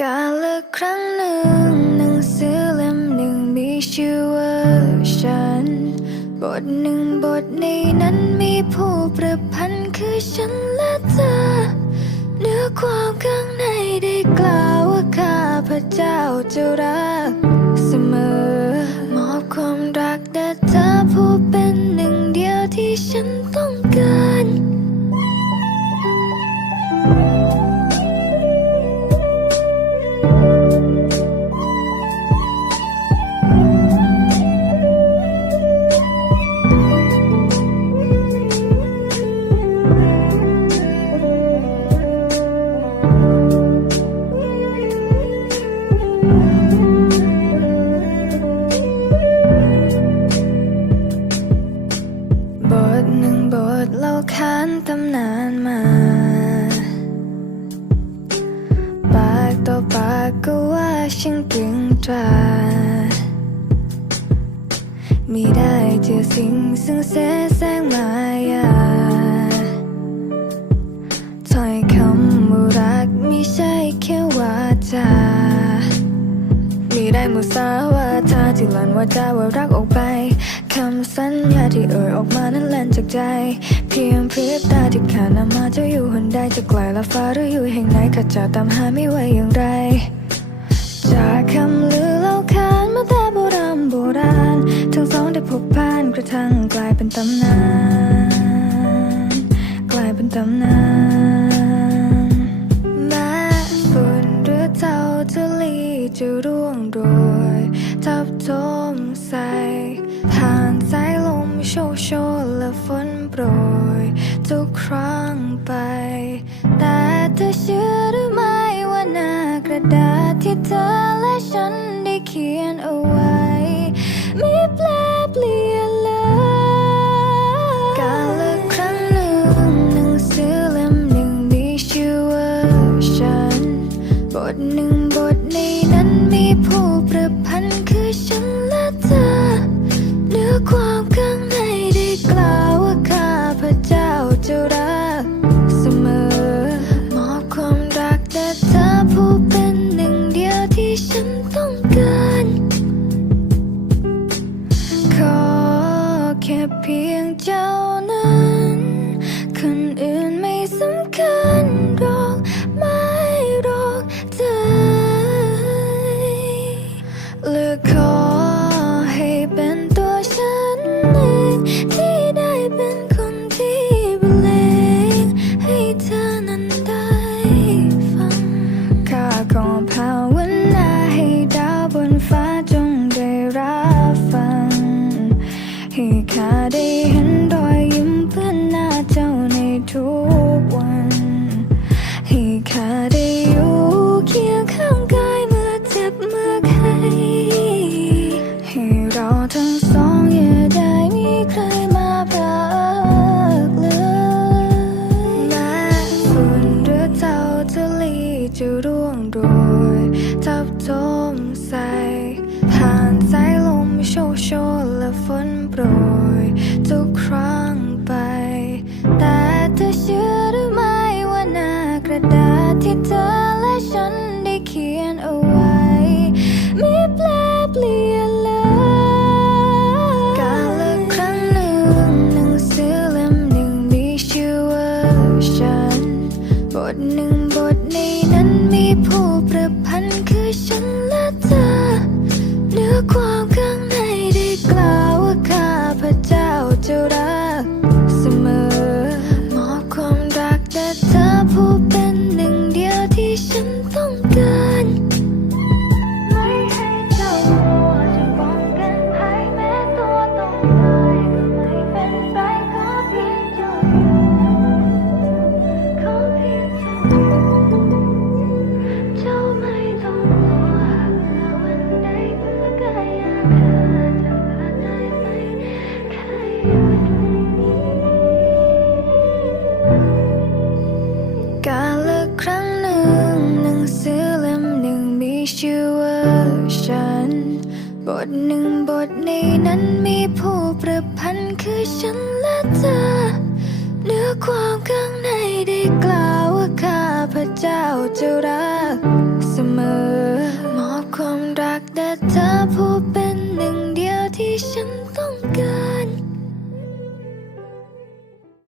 กาละครั้งหนึ่งหนังสือเล่มหนึ่งมีชื่อว่าฉัน บทหนึ่งบทในนั้นมีผู้ประพันธ์คือฉันและเธอเนื้อความข้างในได้กล่าวว่าข้าพระเจ้าจะรัก ขานตำนานมา ปากต่อปากก็ว่าฉันเก่งตรามีได้เจอสิ่งซึ่งเสแสร้งมายาถ้อยคำว่ารักไม่ใช่แค่ว่าจามีได้มุสาวาทาที่หลันว่าจาว่ารักออกไปำสัญญาที่เอ่ยออกมานั้นแล่นจากใจ เพียงพริบตาที่ขาดนำมาจะอยู่หนใดจะไกลละฟ้าหรืออยู่แห่งไหนข้าจะตามหาไม่ไหวอย่างไร จากคำลือเล่าขานมาแต่โบราณโบราณ ทั้งสองได้พบผ่านกระทั่งกลายเป็นตำนาน กลายเป็นตำนานแม้ฝุ่นหรือเจ้าจะลีจะร โปรยทุกครั้งไป แต่เธอเชื่อหรือไม่ว่าหน้ากระดาษที่เธอและฉันได้เขียนเอาไว้มีแปลเปลี่ยนเลย กาละครั้งหนึ่งหนังสือเล่มหนึ่งมีชื่อว่าฉัน บทหนึ่งบทในนั้น ทหนึ่งบทในนั้นมีผู้ประพันธ์คือฉันและเธอ ทหนึ่งบทในนั้นมีผู้ประพันธ์คือฉันและเธอเนื้อความข้างในได้กล่าวว่าข้าพระเจ้าจะรักเสมอ มอบความรักแด่เธอผู้